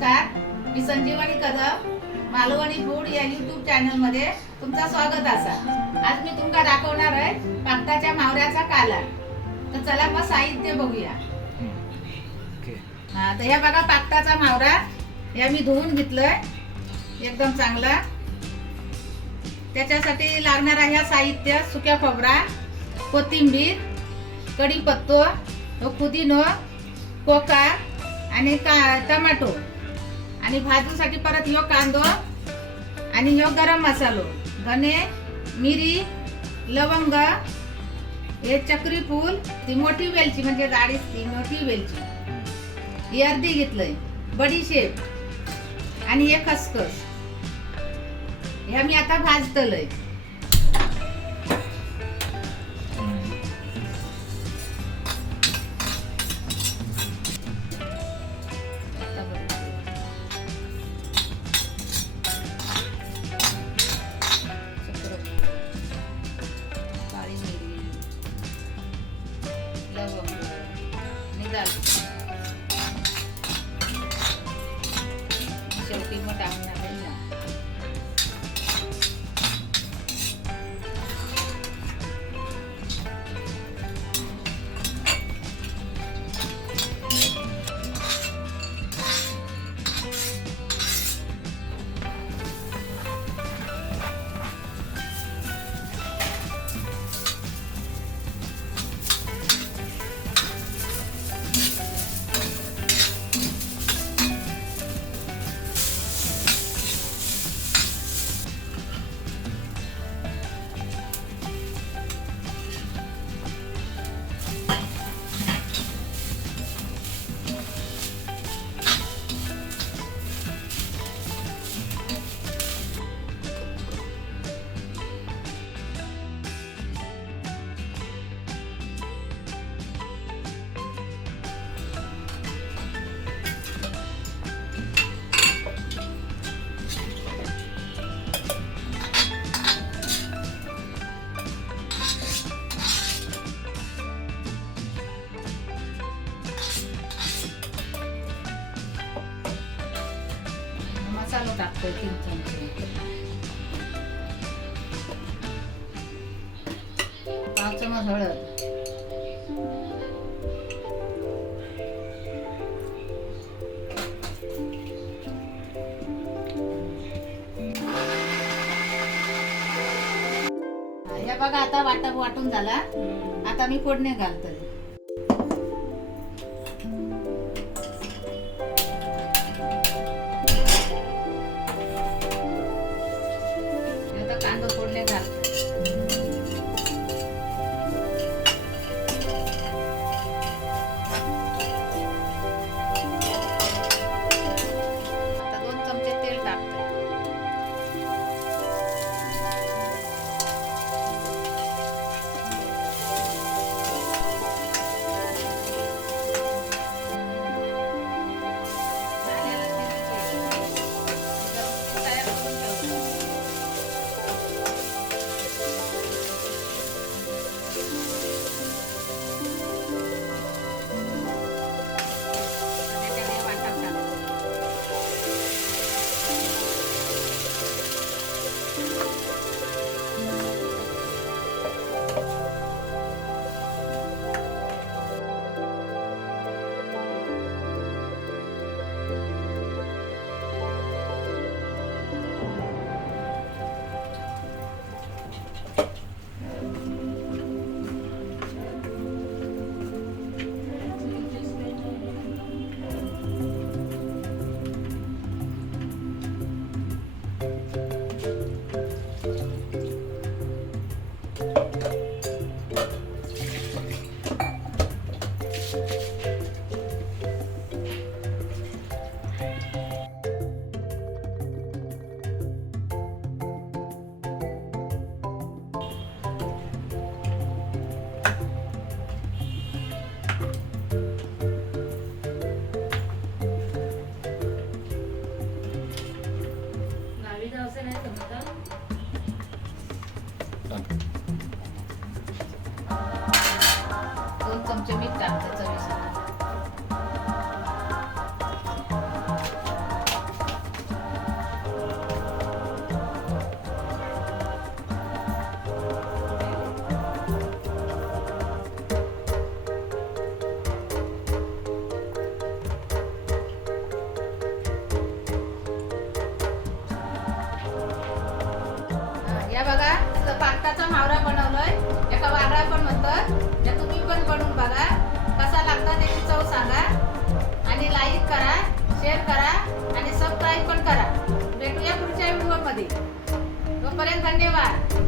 नमस्कार, मी संजीवनी कदम मालवणी फूड या YouTube channel मध्ये तुमचं स्वागत असा। आज मी तुम्हाला दाखवणार आहे पाकटाच्या मावऱ्याचा काला। तर चला मग साहित्य बघूया। तर हे बघा पाकटाचा मावरा, या मी धुवून घेतलंय एकदम चांगला। त्याच्यासाठी लागणारा ह्या साहित्य सुक्या खोबरा, कोथिंबीर, कढीपत्तो, पुदिनो, कोका आणि टमाटो आणि भाजूसाठी परत ह्यो कांदो आणि ह्यो गरम मसालो, धने, मिरी, लवंग, हे चक्री फूल, ती मोठी वेलची म्हणजे जाडीच ती मोठी वेलची ही अर्धी घेतलंय, बडीशेप आणि हे खसखस हे मी आता भाजतलंय। शेवटी मग टाकणार आहे ना। मसाला टाकतोय 3 चमचे, 5 चमच हळद, या बघा आता वाटून झाला। आता मी फोडणी घालतोय। कांदा फोडणे घालते, आता 2 चमचे तेल टाकते। बघा, कसा लागता त्याची चव सांगा आणि लाईक करा, शेअर करा आणि सबस्क्राईब पण करा. भेटूया पुढच्या व्हिडिओमध्ये. तोपर्यंत धन्यवाद.